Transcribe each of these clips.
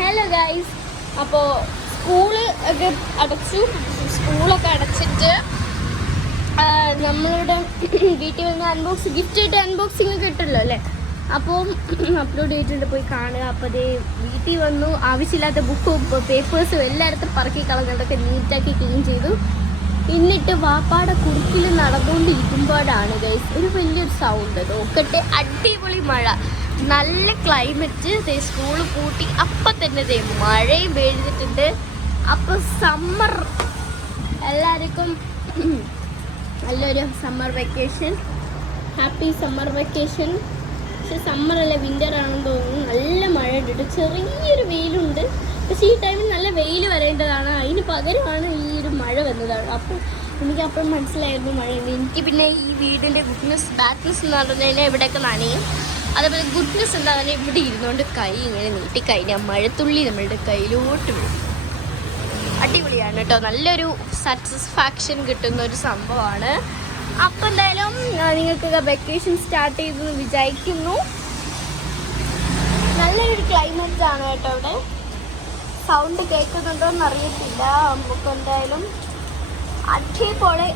Hello guys, അപ്പോൾ സ്കൂളൊക്കെ അടച്ചിട്ട് നമ്മളുടെ വീട്ടിൽ വന്ന് ഗിഫ്റ്റ് ആയിട്ട് അൺബോക്സിങ് കിട്ടുമല്ലോ അല്ലേ. അപ്പോൾ അപ്ലോഡ് ചെയ്തിട്ടുണ്ട്, പോയി കാണുക. അപ്പോൾ അതേ വീട്ടിൽ വന്നു, ആവശ്യമില്ലാത്ത ബുക്കും പേപ്പേഴ്സും എല്ലായിടത്തും പറക്കി കളഞ്ഞതൊക്കെ നീറ്റാക്കി ക്ലീൻ ചെയ്തു. എന്നിട്ട് വാപ്പാടെ കുറുക്കിൽ നടന്നുകൊണ്ടിരിക്കുമ്പോഴാണ് ഗൈസ് ഒരു വലിയൊരു സൗണ്ട്. നോക്കട്ടെ, അടിപൊളി മഴ, നല്ല ക്ലൈമറ്റ്. സ്കൂൾ പൂട്ടി അപ്പം തന്നെ മഴയും പെയ്തിട്ടുണ്ട്. അപ്പോൾ സമ്മർ എല്ലാവർക്കും നല്ലൊരു summer vacation, happy summer vacation. പക്ഷെ സമ്മറല്ല, വിൻ്റർ ആണെന്ന് തോന്നുന്നു. നല്ല മഴ ഉണ്ട്, ചെറിയൊരു വെയിലുണ്ട്. പക്ഷേ ഈ ടൈമിൽ നല്ല വെയിൽ വരേണ്ടതാണ്, അതിന് പകരമാണ് ഈ ഒരു മഴ വന്നതാണ്. അപ്പോൾ എനിക്ക് അപ്പം മനസ്സിലായിരുന്നു മഴയുണ്ട്. എനിക്ക് പിന്നെ ഈ വീടിൻ്റെ ബാഡ്നെസ് എന്ന് പറഞ്ഞു കഴിഞ്ഞാൽ ഇവിടെയൊക്കെ നനയും. അതേപോലെ ഗുഡ്നെസ് എന്താ പറഞ്ഞാൽ ഇവിടെ ഇരുന്നുകൊണ്ട് കൈ ഇങ്ങനെ നീട്ടിക്കഴിഞ്ഞാൽ മഴത്തുള്ളി നമ്മളുടെ കയ്യിലോട്ട് വീഴും. അടിപൊളിയാണ് കേട്ടോ, നല്ലൊരു സാറ്റിസ്ഫാക്ഷൻ കിട്ടുന്ന ഒരു സംഭവമാണ്. അപ്പം എന്തായാലും നിങ്ങൾക്കൊക്കെ വെക്കേഷൻ സ്റ്റാർട്ട് ചെയ്തെന്ന് വിചാരിക്കുന്നു. നല്ലൊരു ക്ലൈമറ്റ് ആണ് കേട്ടോ ഇവിടെ. സൗണ്ട് കേൾക്കുന്നുണ്ടോ എന്നറിയത്തില്ല. നമുക്ക് എന്തായാലും അടിപൊളി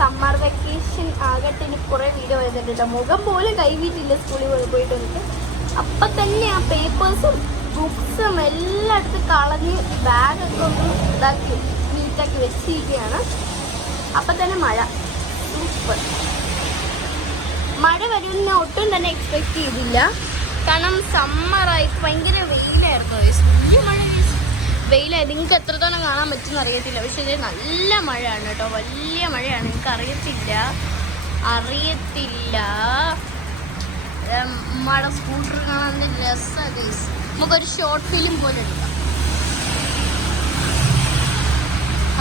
സമ്മർ വെക്കേഷൻ ആകട്ടെ. എനിക്ക് കുറേ വീഡിയോ വരുന്നുണ്ട്, മുഖം പോലും കൈവിട്ടില്ല സ്കൂളിൽ പോയിട്ട് വന്നിട്ട്. അപ്പം തന്നെ ആ പേപ്പേഴ്സും ബുക്സും എല്ലായിടത്തും കളഞ്ഞ് ബാഗൊക്കെ ഒന്ന് ഇതാക്കി നീറ്റാക്കി വെച്ചിരിക്കുകയാണ്. അപ്പം തന്നെ മഴ, സൂപ്പർ മഴ വരുമെന്ന് ഒട്ടും തന്നെ എക്സ്പെക്റ്റ് ചെയ്തില്ല. കാരണം സമ്മറായി ഭയങ്കര വെയിലായിരുന്നു. വലിയ മഴ വെയിലായത് നിങ്ങൾക്ക് എത്രത്തോളം കാണാൻ പറ്റുമെന്ന് അറിയത്തില്ല. പക്ഷേ ഇത് നല്ല മഴയാണ് കേട്ടോ, വലിയ മഴയാണ്. എനിക്ക് അറിയത്തില്ല മഴ സ്കൂട്ടർ കാണാൻ രസമാണ് ഗൈസ്. നമുക്കൊരു ഷോർട്ട് ഫിലിം പോലെ എടുക്കാം.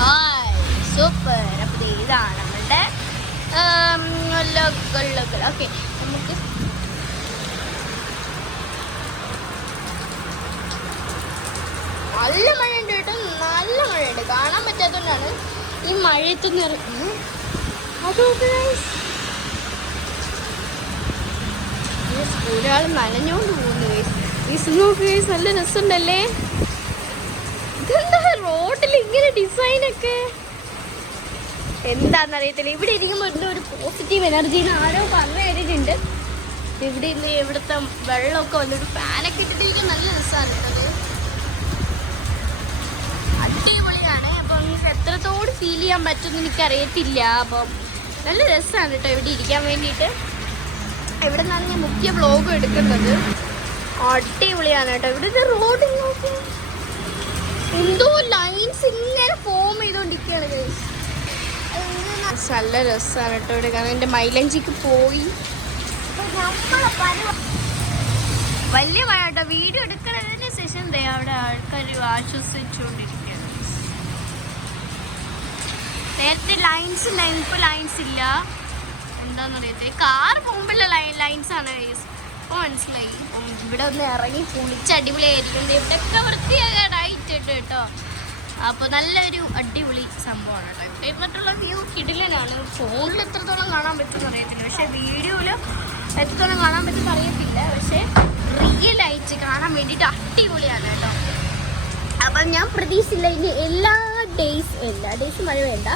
Hi, super. അപ്പോൾ ഇതാണ് നമ്മളുടെ ഓക്കെ. നമുക്ക് നല്ല മഴയുണ്ട് കേട്ടോ, നല്ല മഴയുണ്ട്. കാണാൻ പറ്റാത്തതുകൊണ്ടാണ് ഈ മഴയത്തൊന്നും ഇറങ്ങുന്നത്. ഒരാൾ നനഞ്ഞോണ്ട് പോകുന്നു ഗൈസ്. നോക്ക് ഗൈസ്, നല്ല രസമുണ്ടല്ലേ. ഇതെന്താ റോഡിൽ ഇങ്ങനെ ഡിസൈനൊക്കെ, എന്താണെന്നറിയത്തില്ല. ഇവിടെ ഇരിക്കുമ്പോൾ എന്തോ ഒരു പോസിറ്റീവ് എനർജിന്ന് ആരോ പറഞ്ഞു കേട്ടിട്ടുണ്ട്. ഇവിടെ ഇന്ന് ഇവിടുത്തെ വെള്ളമൊക്കെ വന്നിട്ട് ഫാനൊക്കെ ഇട്ടിട്ട് നല്ല രസമാണ് കേട്ടത്, അടിപൊളിയാണ്. അപ്പം നിങ്ങൾക്ക് എത്രത്തോട് ഫീൽ ചെയ്യാൻ പറ്റുമെന്ന് എനിക്കറിയത്തില്ല. അപ്പം നല്ല രസമാണ് കേട്ടോ ഇവിടെ ഇരിക്കാൻ വേണ്ടിയിട്ട്. ഇവിടെ നിന്നാണ് ഞാൻ മുഖ്യ വ്ളോഗ് എടുക്കുന്നത്. അടിപൊളിയാണ് കേട്ടോ. ഇവിടുത്തെ റോഡ് നോക്കി എന്തോ ലൈൻസ് ഇങ്ങനെ ഫോം ചെയ്തുകൊണ്ടിരിക്കുകയാണ് ഗൈസ്. നല്ല രസമാണ് കേട്ടോ ഇവിടെ. കാരണം എൻ്റെ മൈലഞ്ചിക്ക് പോയി വലിയ മഴ കേട്ടോ. വീഡിയോ എടുക്കണതിന് ശേഷം അവിടെ ആൾക്കാർ ആശ്വസിച്ചുകൊണ്ടിരിക്കുകയാണ്. നേരത്തെ ലൈൻസ് ഉണ്ടായിരുന്നു, ഇപ്പോൾ ലൈൻസ് ഇല്ല. എന്താണെന്നറിയത്തില്ല, കാർ പോകുമ്പോഴുള്ള ലൈൻസ് ആണ് ഗൈസ്. അപ്പോൾ മനസ്സിലായി. ഇവിടെ ഒന്ന് ഇറങ്ങി കുളിച്ച് അടിപൊളിയായിരിക്കും. ഇവിടെയൊക്കെ വൃത്തിയായിട്ടുണ്ട് കേട്ടോ. അപ്പോൾ നല്ലൊരു അടിപൊളി സംഭവമാണ് കേട്ടോ. ഇവിടെ ഇരുന്നിട്ടുള്ള വ്യൂ കിടിലനാണ്. ഫോണിൽ എത്രത്തോളം കാണാൻ പറ്റുമെന്ന് അറിയത്തില്ല, പക്ഷേ വീഡിയോയിൽ എത്രത്തോളം കാണാൻ പറ്റുമെന്ന് അറിയത്തില്ല. പക്ഷേ റിയലായിട്ട് കാണാൻ വേണ്ടിയിട്ട് അടിപൊളിയാണ് കേട്ടോ. അപ്പം ഞാൻ പ്രതീക്ഷിച്ചില്ല ഇനി എല്ലാ ഡേയ്സും മഴ വേണ്ട,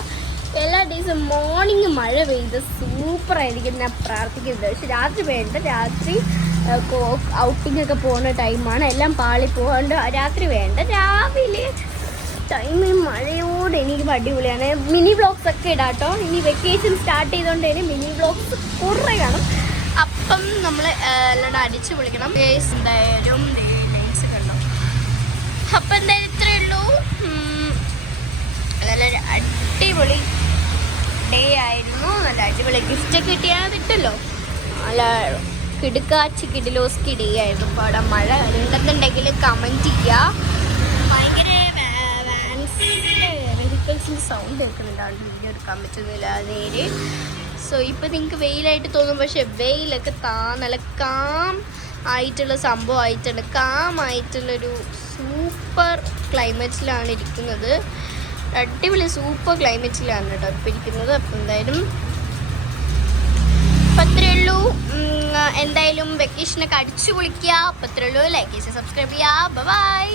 എല്ലാ ഡേയ്സും മോർണിംഗ് മഴ പെയ്ത് സൂപ്പറായിരിക്കും ഞാൻ പ്രാർത്ഥിക്കുന്നത്. പക്ഷെ രാത്രി വേണ്ട, രാത്രി ഔട്ടിങ്ങൊക്കെ പോകുന്ന ടൈമാണ്, എല്ലാം പാളി പോകാണ്ട് രാത്രി വേണ്ട. രാവിലെ ടൈമിൽ മഴയോട് എനിക്ക് അടിപൊളിയാണ്. മിനി വ്ളോഗ്സ് ഒക്കെ ഇടാം കേട്ടോ. ഇനി വെക്കേഷൻ സ്റ്റാർട്ട് ചെയ്തുകൊണ്ട് തന്നെ മിനി വ്ളോഗ്സ് കുറേ കാണും. അപ്പം നമ്മൾ എല്ലാം അടിച്ചു പൊളിക്കണം ഗൈസ്. എന്തായാലും ലൈൻസ് കണ്ടോ. അപ്പം എന്തായാലും ഇത്രയേ ഉള്ളൂ. നല്ലൊരു അടിപൊളി ഡേ ആയിരുന്നു. നല്ല അടിപൊളി ഗിഫ്റ്റൊക്കെ കിട്ടിയാതിട്ടല്ലോ. നല്ല കിടിലോസ്കി ഡേ ആയിരുന്നു. ഇപ്പോൾ അവിടെ മഴ ഉണ്ടെന്നുണ്ടെങ്കിൽ കമൻറ്റ് ചെയ്യുക. ഭയങ്കര വെഹിക്കിൾസിൻ്റെ സൗണ്ട് കേൾക്കുന്നുണ്ടാണ്, വീഡിയോ എടുക്കാൻ പറ്റുന്നില്ല നേരെ. സോ ഇപ്പോൾ നിങ്ങൾക്ക് വെയിലായിട്ട് തോന്നും, പക്ഷേ വെയിലൊക്കെ നല്ല കാം ആയിട്ടുള്ള സംഭവമായിട്ടുണ്ട്. കാമായിട്ടുള്ളൊരു സൂപ്പർ ക്ലൈമറ്റിലാണ് ഇരിക്കുന്നത്. അടിപൊളി സൂപ്പർ ക്ലൈമറ്റിലാണ് കേട്ടോ ഇപ്പോൾ ഇരിക്കുന്നത്. അപ്പോൾ എന്തായാലും അപ്പം അത്രയേ ഉള്ളൂ. എന്തായാലും വെക്കേഷനൊക്കെ അടിച്ചു പൊളിക്കുക. അപ്പം അത്രയേ ഉള്ളൂ. ലൈക്ക് ചെയ്യുക, സബ്സ്ക്രൈബ് ചെയ്യുക. ബൈ.